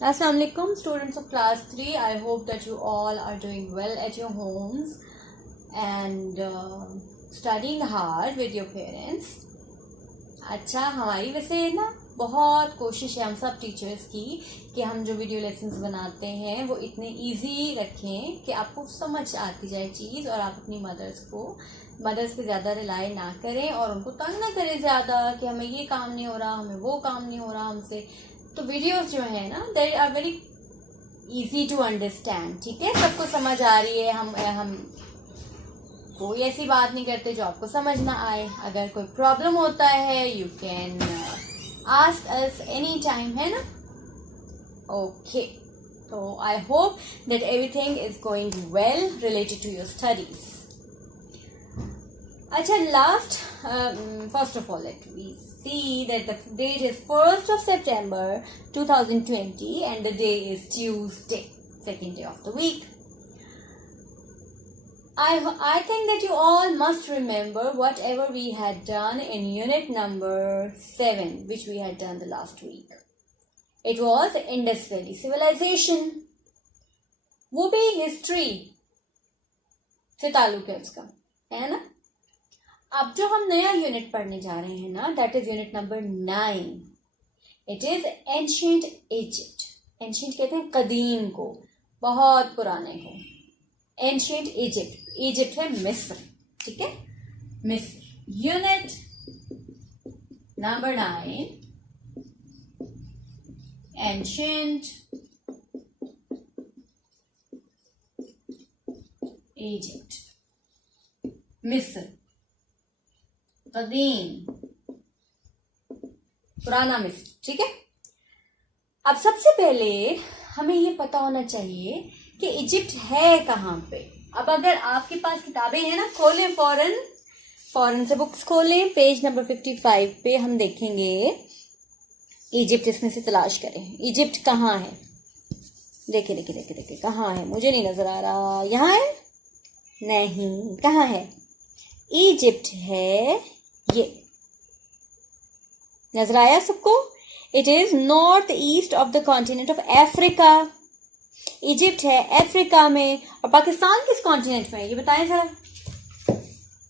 Assalamu alaikum, students of class 3. I hope that you all are doing well at your homes and studying hard with your parents. अच्छा, हमारी वैसे ना बहुत कोशिश है हम सब टीचर्स की कि हम जो वीडियो लेसन्स बनाते हैं वो इतने इजी रखें कि आपको समझ आती जाए चीज़ और आप अपनी मदर्स पे ज़्यादा रिलाई ना करें और उनको तंग ना करें ज़्यादा कि हमें ये काम नहीं हो रहा, हमें वो काम नहीं हो रहा हमसे। तो वीडियोस जो है ना they are very easy to understand. ठीक है, सबको समझ आ रही है। हम कोई ऐसी बात नहीं करते जो आपको समझ ना आए। अगर कोई प्रॉब्लम होता है you can ask us any time, है ना। ओके, तो I hope that everything is going well related to your studies. अच्छा, first of all, let me see that the date is 1st of September 2020 and the day is Tuesday, second day of the week. I think that you all must remember whatever we had done in unit number 7, which we had done the last week. It was Indus Valley Civilization. वो भी history से ताल्लुक है उसका, है ना। अब जो हम नया यूनिट पढ़ने जा रहे हैं ना, that is unit number 9. It is ancient Egypt. Ancient कहते हैं कदीम को, बहुत पुराने को। एंशिएंट इजिप्ट, इजिप्ट है मिस्र। ठीक है, मिस्र। यूनिट नंबर 9, एंशिएंट इजिप्ट, मिस्र, कदीम, पुराना मिस्र। ठीक है, अब सबसे पहले हमें ये पता होना चाहिए कि इजिप्ट है कहाँ पे। अब अगर आपके पास किताबें हैं ना, खोलें फौरन से बुक्स खोलें। पेज नंबर 55 पे हम देखेंगे इजिप्ट। इसमें से तलाश करें इजिप्ट कहाँ है। देखिए कहाँ है, मुझे नहीं नजर आ रहा। यहाँ है? नहीं, कहाँ है? इजिप्ट है ये, नजर आया सबको? It is north east of the continent of Africa. Egypt है अफ्रीका में। और पाकिस्तान किस कॉन्टिनेंट में है ये बताएं जरा।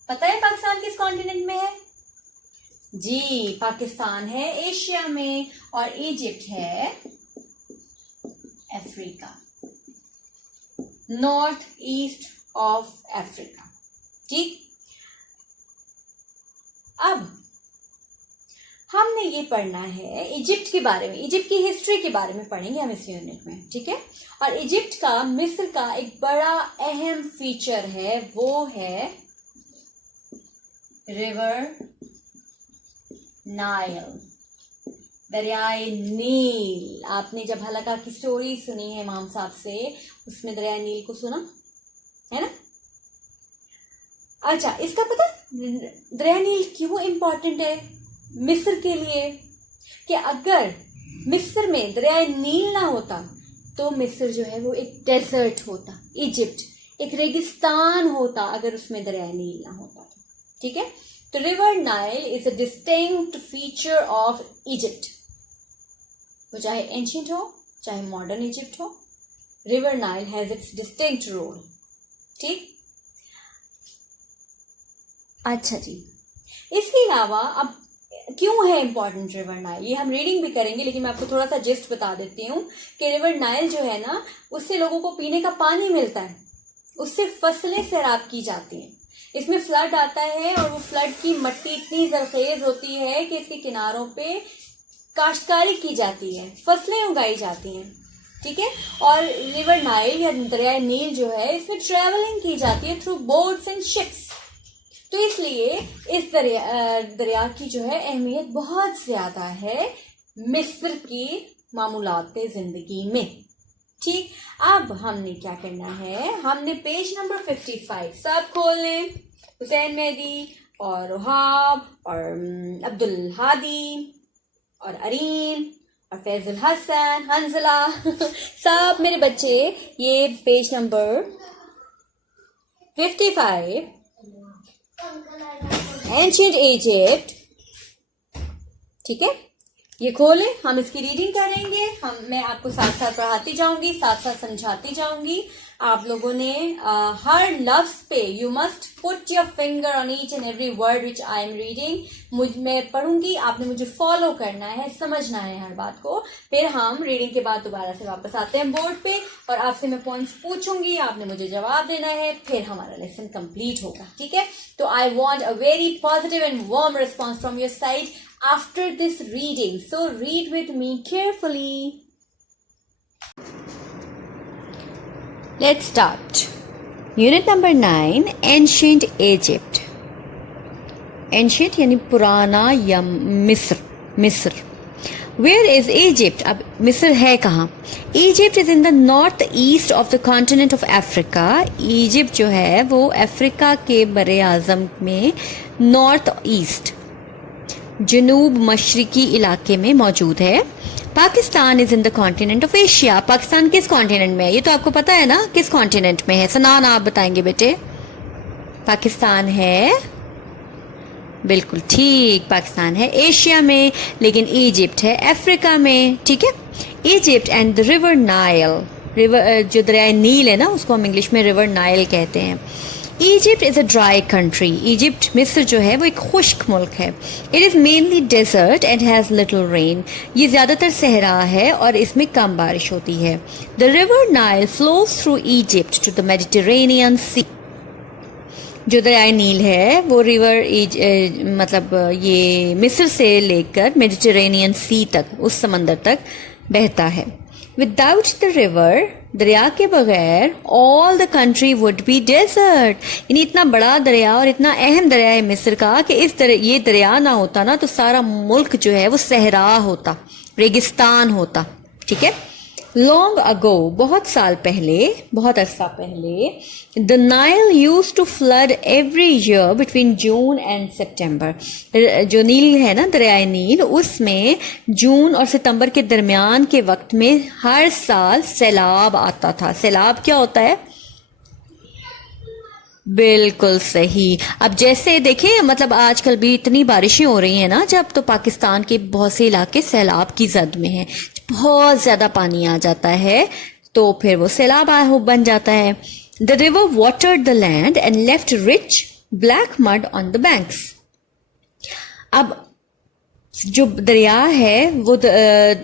पता है पाकिस्तान किस कॉन्टिनेंट में है? जी, पाकिस्तान है एशिया में और इजिप्ट है Africa, north east of Africa. ठीक, अब हमने ये पढ़ना है इजिप्ट के बारे में, इजिप्ट की हिस्ट्री के बारे में पढ़ेंगे हम इस यूनिट में। ठीक है, और इजिप्ट का, मिस्र का एक बड़ा अहम फीचर है, वो है रिवर नाइल, दरियाए नील। आपने जब हलका की स्टोरी सुनी है इमाम साहब से, उसमें दरियाए नील को सुना है ना। अच्छा, इसका पता दरिया नील क्यों इंपॉर्टेंट है मिस्र के लिए? कि अगर मिस्र में दरिया नील ना होता तो मिस्र जो है वो एक डेजर्ट होता, इजिप्ट एक रेगिस्तान होता अगर उसमें दरिया नील ना होता। ठीक है, तो river Nile is a distinctive feature of Egypt. वो चाहे एंशिएंट हो चाहे मॉडर्न इजिप्ट हो, river Nile has its distinctive role. ठीक, अच्छा जी, इसके अलावा अब क्यों है इंपॉर्टेंट रिवर नाइल, ये हम रीडिंग भी करेंगे, लेकिन मैं आपको थोड़ा सा जिस्ट बता देती हूँ कि रिवर नाइल जो है ना, उससे लोगों को पीने का पानी मिलता है, उससे फसलें सैराब की जाती हैं। इसमें फ्लड आता है और वो फ्लड की मट्टी इतनी जरखेज होती है कि इसके किनारों पे काश्तकारी की जाती है, फसलें उगाई जाती हैं। ठीक है, और रिवर नाइल या दरिया नील जो है, इसमें ट्रेवलिंग की जाती है थ्रू बोट्स एंड शिप्स। तो इसलिए इस दरिया की जो है अहमियत बहुत ज्यादा है मिस्र की मामूलात जिंदगी में। ठीक, अब हमने क्या करना है, हमने पेज नंबर 55 सब खोल लें। हुसैन मेहदी और रुहाब और अब्दुल हादी और अरीन और फैजुल हसन, हंजला सब मेरे बच्चे, ये पेज नंबर 55 एंशिएंट इजिप्ट। ठीक है, ये खोलें, हम इसकी रीडिंग करेंगे। मैं आपको साथ साथ पढ़ाती जाऊंगी, साथ साथ समझाती जाऊंगी। आप लोगों ने हर लफ्ज पे you must put your finger on each and every word which I am reading. मैं पढ़ूंगी, आपने मुझे फॉलो करना है, समझना है हर बात को। फिर हम रीडिंग के बाद दोबारा से वापस आते हैं बोर्ड पे और आपसे मैं पॉइंट्स पूछूंगी, आपने मुझे जवाब देना है, फिर हमारा लेसन कंप्लीट होगा। ठीक है, तो I want a very positive and warm response from your side after this reading. So read with me carefully. Let's start. Unit number 9, Ancient Egypt. Ancient यानी पुराना या मिस्र। Where is Egypt? अब मिस्र है कहाँ? Egypt is in the north east of the continent of Africa. Egypt जो है वो अफ्रीका के बरे आज़म में नॉर्थ ईस्ट जनूब मशरिकी इलाके में मौजूद है। Pakistan is in the continent of Asia. Pakistan किस कॉन्टिनेंट में है? ये तो आपको पता है ना किस कॉन्टिनेंट में है। सनान आप बताएंगे बेटे। पाकिस्तान है, बिल्कुल ठीक, पाकिस्तान है एशिया में, लेकिन इजिप्ट है अफ्रीका में। ठीक है, Egypt and the river Nile, river जो दरिया नील है ना उसको हम इंग्लिश में रिवर नाइल कहते हैं। Egypt is a dry country. Egypt मिस्र जो है वो एक खुश्क मुल्क है। It is mainly desert and has little rain. ये ज़्यादातर सहरा है और इसमें कम बारिश होती है। The river Nile flows through Egypt to the Mediterranean sea. जो दरिया नील है वो रिवर मतलब ये मिस्र से लेकर मेडिटेरेनियन सी तक, उस समंदर तक बहता है। विदाउट द रिवर, दरिया के बगैर, all the country would be desert. यानी इतना बड़ा दरिया और इतना अहम दरिया है मिस्र का कि ये दरिया ना होता ना तो सारा मुल्क जो है वो सहरा होता, रेगिस्तान होता। ठीक है, लॉन्ग अगो, बहुत साल पहले, बहुत अरसा पहले, the Nile use to flood every year between June and September. जो नील है ना, दरियाए नील, उसमें जून और सितंबर के दरमियान के वक्त में हर साल सैलाब आता था। सैलाब क्या होता है? बिल्कुल सही। अब जैसे देखिए, मतलब आजकल भी इतनी बारिशें हो रही हैं ना जब, तो पाकिस्तान के बहुत से इलाके सैलाब की जद में हैं। बहुत ज्यादा पानी आ जाता है तो फिर वो सैलाब बन जाता है। The river watered the land and left reach black mud on the banks. अब जो दरिया है वो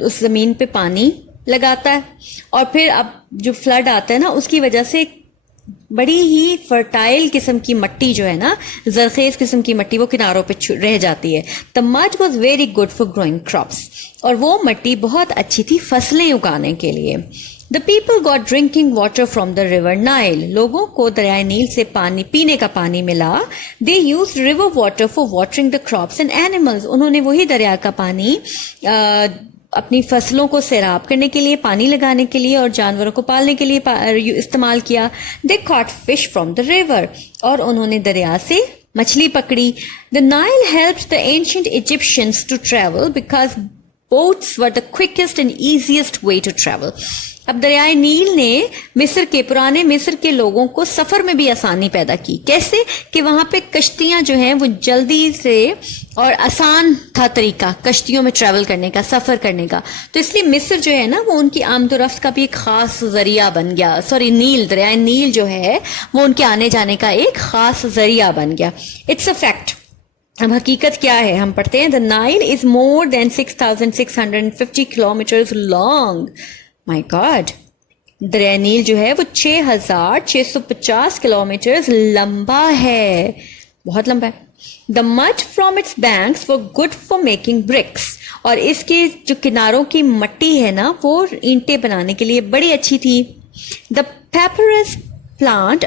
उस जमीन पे पानी लगाता है और फिर अब जो फ्लड आता है ना उसकी वजह से बड़ी ही फर्टाइल किस्म की मट्टी जो है ना, जरखेज किस्म की मट्टी, वो किनारों पे रह जाती है। The mud was very good for growing crops. और वो मट्टी बहुत अच्छी थी फसलें उगाने के लिए। The people got drinking water from the river Nile. लोगों को दरिया नील से पानी, पीने का पानी मिला। They use river water for watering the crops and animals. उन्होंने वही दरिया का पानी अपनी फसलों को सैराब करने के लिए, पानी लगाने के लिए और जानवरों को पालने के लिए इस्तेमाल किया। They caught fish from the river. और उन्होंने दरिया से मछली पकड़ी। The Nile helped the ancient Egyptians to travel because boats were the quickest and easiest way to travel. अब दरियाए नील ने पुराने मिस्र के लोगों को सफर में भी आसानी पैदा की। कैसे? कि वहां पे कश्तियां जो हैं वो जल्दी से, और आसान था तरीका कश्तियों में ट्रैवल करने का, सफर करने का। तो इसलिए मिस्र जो है ना वो उनकी आमदोरफ्त का भी एक खास जरिया बन गया। दरियाए नील जो है वो उनके आने जाने का एक खास जरिया बन गया। It's a fact. अब हकीकत क्या है हम पढ़ते हैं। The Nile is more than 6,650 kilometres long. My God, दरिया नील जो है वो 6,650 किलोमीटर लंबा है, बहुत लंबा है। The mud from its banks were good for making bricks. और इसके जो किनारों की मट्टी है ना वो ईंटें बनाने के लिए बड़ी अच्छी थी। The papyrus plant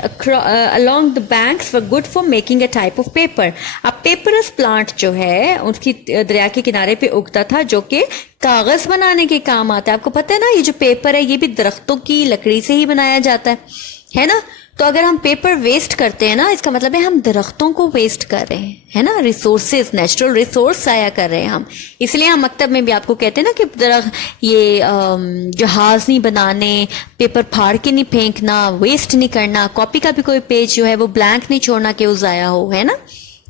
along the banks were good for making a type of paper. अब पेपरस प्लांट जो है उसकी दरिया के किनारे पे उगता था जो कि कागज बनाने के काम आता है। आपको पता है ना ये जो पेपर है ये भी दरख्तों की लकड़ी से ही बनाया जाता है ना। तो अगर हम पेपर वेस्ट करते हैं ना, इसका मतलब है हम दरख्तों को वेस्ट कर रहे हैं, है ना। रिसोर्सेज, नेचुरल रिसोर्स जाया कर रहे हैं हम। इसलिए हम मकतब में भी आपको कहते हैं ना कि ये जहाज नहीं बनाने, पेपर फाड़ के नहीं फेंकना, वेस्ट नहीं करना, कॉपी का भी कोई पेज जो है वो ब्लैंक नहीं छोड़ना कि वो जाया हो, है ना।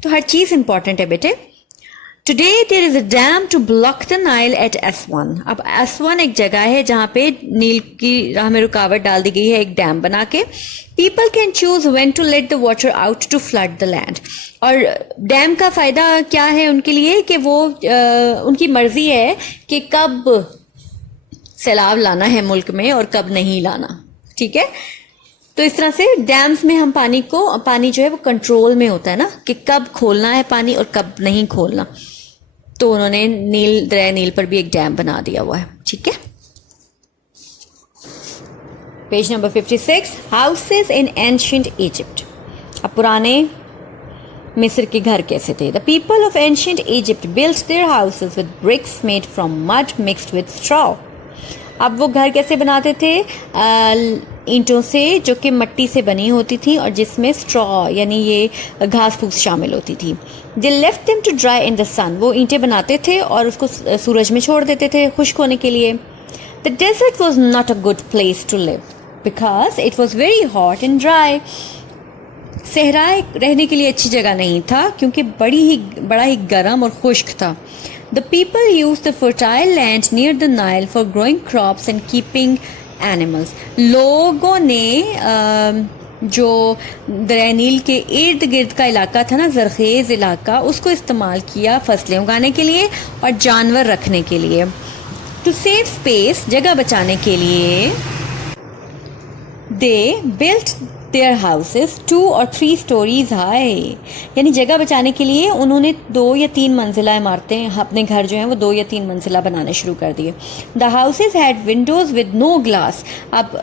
तो हर चीज इंपॉर्टेंट है बेटे। Today there is a dam to block the Nile at S1। अब S1 एक जगह है जहां पे नील की राह में रुकावट डाल दी गई है एक डैम बना के। People can choose when to let the water out to flood the land. और डैम का फायदा क्या है उनके लिए कि वो उनकी मर्जी है कि कब सैलाब लाना है मुल्क में और कब नहीं लाना। ठीक है, तो इस तरह से डैम्स में हम पानी जो है वो कंट्रोल में होता है ना, कि कब खोलना है पानी और कब नहीं खोलना। तो उन्होंने दरिया नील पर भी एक डैम बना दिया हुआ है। ठीक है, page number 56, houses in ancient Egypt. अब पुराने मिस्र के घर कैसे थे? The people of ancient Egypt built their houses with bricks made from mud mixed with straw. अब वो घर कैसे बनाते थे? ईंटों से जो कि मिट्टी से बनी होती थी और जिसमें स्ट्रॉ यानी ये घास फूस शामिल होती थी। They left them to dry in the sun. वो ईंटें बनाते थे और उसको सूरज में छोड़ देते थे खुश्क होने के लिए। The desert was not a good place to live because it was very hot and dry. सहराए रहने के लिए अच्छी जगह नहीं था क्योंकि बड़ा ही गर्म और खुश्क था। The people used the fertile land near the Nile for growing crops and keeping animals. लोगों ने जो दरिया नील के इर्द गिर्द का इलाका था ना, ज़रखेज़ इलाका, उसको इस्तेमाल किया फसलें उगाने के लिए और जानवर रखने के लिए। To save space, जगह बचाने के लिए they built their houses 2 or 3 stories high। यानी जगह बचाने के लिए उन्होंने 2 या 3 मंजिला इमारतें, अपने घर जो हैं वो 2 या 3 मंजिला बनाने शुरू कर दिए। The houses had windows with no glass। अब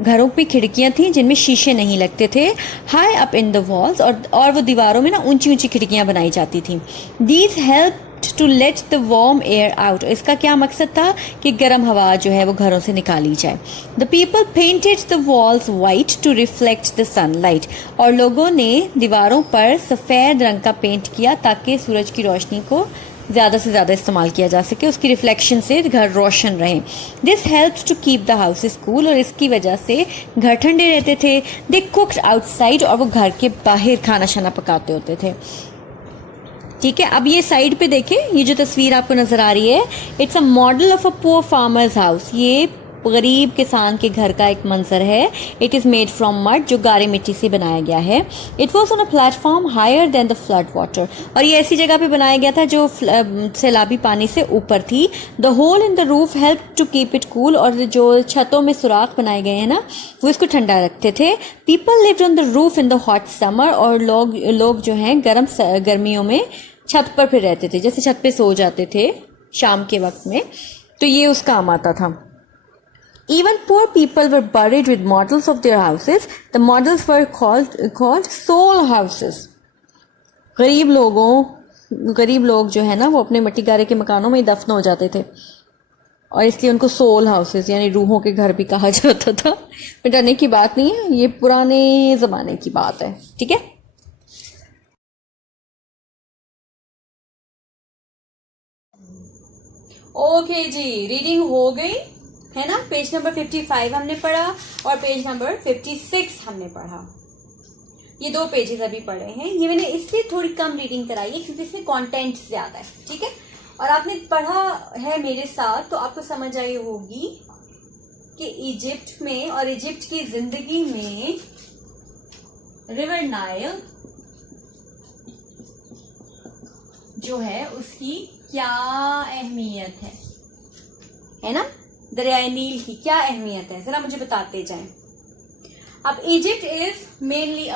घरों पे खिड़कियां थी जिनमें शीशे नहीं लगते थे। High up in the walls, और वो दीवारों में ना ऊंची ऊंची खिड़कियां बनाई जाती थी। These helped to let the warm air out। इसका क्या मकसद था? कि गर्म हवा जो है वो घरों से निकाली जाए। The people painted the walls white to reflect the sunlight। और लोगों ने दीवारों पर सफ़ेद रंग का पेंट किया ताकि सूरज की रोशनी को ज़्यादा से ज़्यादा इस्तेमाल किया जा सके, उसकी रिफ्लेक्शन से घर रोशन रहे। This helped to keep the houses cool. और इसकी वजह से घर ठंडे रहते थे। They cooked outside. और वो घर के बाहर खाना शाना पकाते होते थे। ठीक है, अब ये साइड पे देखें, ये जो तस्वीर आपको नजर आ रही है, it's a model of a poor farmer's house. ये गरीब किसान के घर का एक मंजर है। It is made from mud, जो गाढ़ी मिट्टी से बनाया गया है। It was on a platform higher than the flood water. और ये ऐसी जगह पे बनाया गया था जो सैलाबी पानी से ऊपर थी। The hole in the roof help to keep it cool. और जो छतों में सुराख बनाए गए हैं ना, वो इसको ठंडा रखते थे। People lived on the roof in the hot summer. और लोग जो हैं गर्मियों में छत पर फिर रहते थे, जैसे छत पे सो जाते थे शाम के वक्त में, तो ये उस काम आता था। Even poor people were buried with models of their houses. The models were called soul houses. गरीब लोग जो है ना, वो अपने मिट्टी गारे के मकानों में ही दफन हो जाते थे और इसलिए उनको सोल हाउसेस यानी रूहों के घर भी कहा जाता था। डरने की बात नहीं है, ये पुराने जमाने की बात है। ठीक है, ओके जी, रीडिंग हो गई है ना। पेज नंबर 55 हमने पढ़ा और पेज नंबर 56 हमने पढ़ा। ये 2 पेजेस अभी पढ़े हैं। ये मैंने इसलिए थोड़ी कम रीडिंग कराई है क्योंकि इसमें कंटेंट ज्यादा है। ठीक है, और आपने पढ़ा है मेरे साथ तो आपको समझ आई होगी कि इजिप्ट में और इजिप्ट की जिंदगी में रिवर नाइल जो है उसकी क्या अहमियत है ना, दरियाए नील की क्या अहमियत है, जरा मुझे बताते जाएं। अब इजिप्ट इज मेनली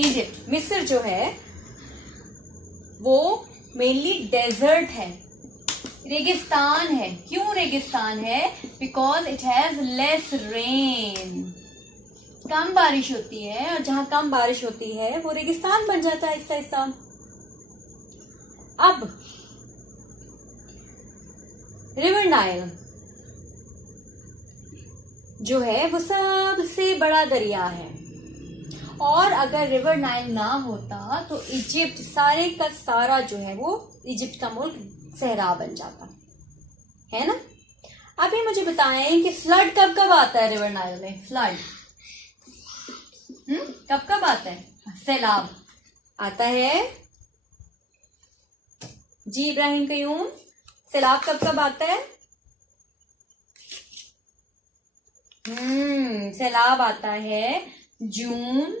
इजिप्ट, मिस्र जो है वो मेनली डेजर्ट है, रेगिस्तान है। क्यों रेगिस्तान है? Because it has less rain, कम बारिश होती है और जहां कम बारिश होती है वो रेगिस्तान बन जाता है आहिस्ता आहिस्ता। अब रिवर नाइल जो है वो सबसे बड़ा दरिया है और अगर रिवर नाइल ना होता तो इजिप्ट सारे का सारा जो है वो इजिप्ट का मुल्क सहरा बन जाता है ना। अब ये मुझे बताएं कि फ्लड कब कब आता है रिवर नाइल में? फ्लड कब कब आता है? सैलाब आता है जी इब्राहिम कयूम, सैलाब कब कब आता है? सैलाब आता है जून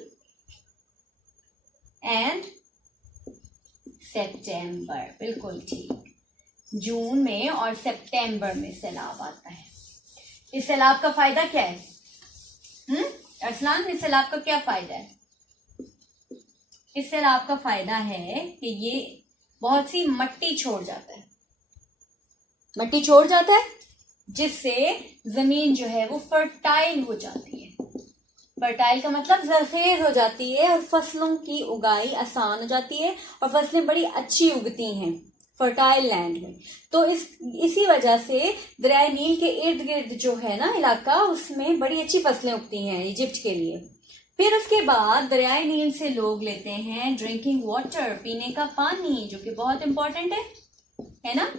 एंड सितंबर, बिल्कुल ठीक। जून में और सितंबर में सैलाब आता है। इस सैलाब का फायदा क्या है? अरसलान, इस सैलाब का क्या फायदा है? इस सैलाब का फायदा है कि ये बहुत सी मट्टी छोड़ जाता है, मट्टी छोड़ जाता है, जिससे जमीन जो है वो फर्टाइल हो जाती है। फर्टाइल का मतलब जरखेज हो जाती है और फसलों की उगाई आसान हो जाती है और फसलें बड़ी अच्छी उगती हैं फर्टाइल लैंड में। तो इसी वजह से दरियाए नील के इर्द गिर्द जो है ना इलाका, उसमें बड़ी अच्छी फसलें उगती हैं इजिप्ट के लिए। फिर उसके बाद दरियाए नील से लोग लेते हैं ड्रिंकिंग वाटर, पीने का पानी, जो कि बहुत इंपॉर्टेंट है ना।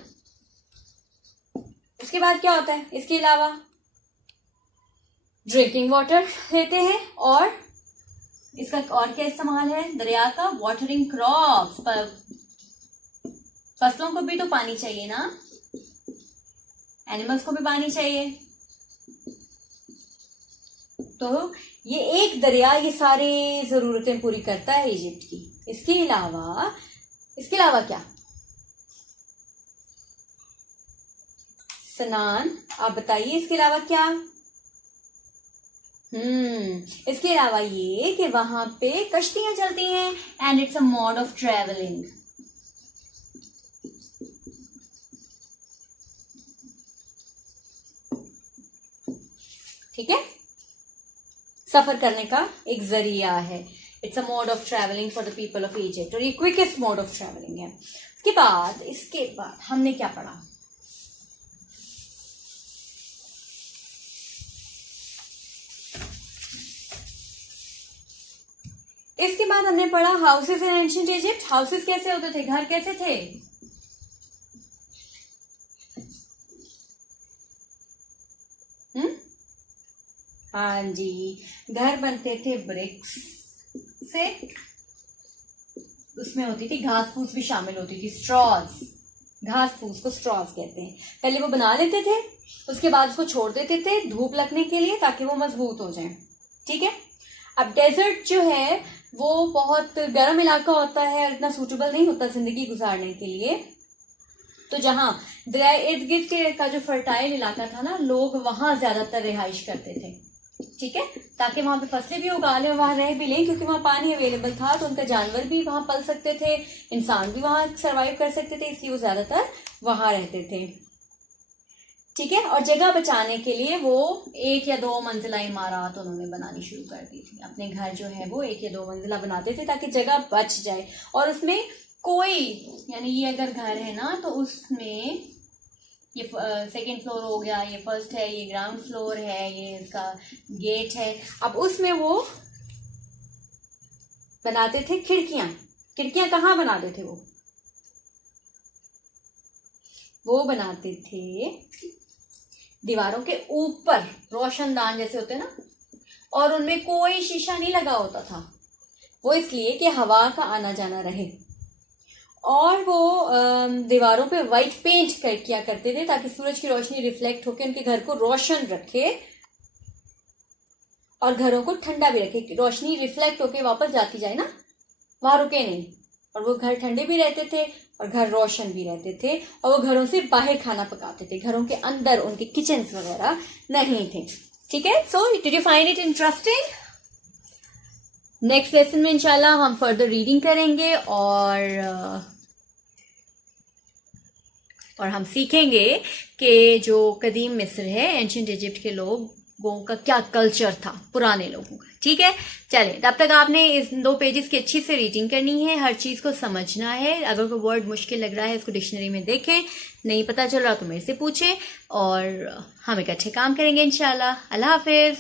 उसके बाद क्या होता है? इसके अलावा ड्रिंकिंग वाटर लेते हैं और इसका और क्या इस्तेमाल है दरिया का? वाटरिंग क्रॉप्स, फसलों को भी तो पानी चाहिए ना, एनिमल्स को भी पानी चाहिए। तो ये एक दरिया ये सारी जरूरतें पूरी करता है इजिप्ट की। इसके अलावा क्या? सनान, आप बताइए इसके अलावा क्या? इसके अलावा ये कि वहां पे कश्तियां चलती हैं and it's a mode of travelling. ठीक है, सफर करने का एक जरिया है। It's a mode of travelling for the people of Egypt, और ये क्विकेस्ट मोड ऑफ ट्रेवलिंग है। इसके बाद हमने क्या पढ़ा? इसके बाद हमने पढ़ा houses in ancient Egypt. Houses कैसे होते थे? घर कैसे थे? हाँ जी, घर बनते थे ब्रिक्स से, उसमें होती थी घास फूस भी शामिल होती थी, स्ट्रॉज, घास फूस को स्ट्रॉज कहते हैं। पहले वो बना लेते थे, उसके बाद उसको छोड़ देते थे धूप लगने के लिए ताकि वो मजबूत हो जाए। ठीक है। अब डेजर्ट जो है वो बहुत गर्म इलाका होता है, इतना सूटेबल नहीं होता जिंदगी गुजारने के लिए। तो जहां दरिया इर्द गिर्द का जो फर्टाइल इलाका था ना, लोग वहां ज्यादातर रिहाइश करते थे। ठीक है, ताकि वहां पे फसलें भी उगा लें, वहां रह भी लें, क्योंकि वहां पानी अवेलेबल था, तो उनका जानवर भी वहां पल सकते थे, इंसान भी वहां सरवाइव कर सकते थे, इसलिए वो ज्यादातर वहां रहते थे। ठीक है, और जगह बचाने के लिए वो 1 या 2 मंजिला इमारत उन्होंने बनानी शुरू कर दी थी। अपने घर जो है वो 1 या 2 मंजिला बनाते थे ताकि जगह बच जाए, और उसमें कोई, यानी ये अगर घर है ना तो उसमें ये सेकेंड फ्लोर हो गया, ये फर्स्ट है, ये ग्राउंड फ्लोर है, ये इसका गेट है। अब उसमें वो बनाते थे खिड़कियां कहाँ बनाते थे? वो बनाते थे दीवारों के ऊपर, रोशनदान जैसे होते हैं ना, और उनमें कोई शीशा नहीं लगा होता था। वो इसलिए कि हवा का आना जाना रहे, और वो दीवारों पे वाइट पेंट किया करते थे ताकि सूरज की रोशनी रिफ्लेक्ट होकर उनके घर को रोशन रखे और घरों को ठंडा भी रखे। रोशनी रिफ्लेक्ट होके वापस जाती जाए ना, वहां रुके नहीं, और वो घर ठंडे भी रहते थे और घर रोशन भी रहते थे, और वो घरों से बाहर खाना पकाते थे, घरों के अंदर उनके किचन वगैरह नहीं थे। ठीक है, so did you find it interesting? Next lesson में इंशाल्लाह हम फर्दर रीडिंग करेंगे और हम सीखेंगे कि जो कदीम मिस्र है, एंशिएंट इजिप्ट के लोगों का क्या कल्चर था, पुराने लोगों का। ठीक है, चलिए, तब तक आपने इस 2 पेजेस की अच्छी से रीडिंग करनी है, हर चीज को समझना है। अगर कोई वर्ड मुश्किल लग रहा है उसको डिक्शनरी में देखें, नहीं पता चल रहा तो मेरे से पूछें, और हम इकट्ठे काम करेंगे इंशाल्लाह। अल्लाह हाफिज।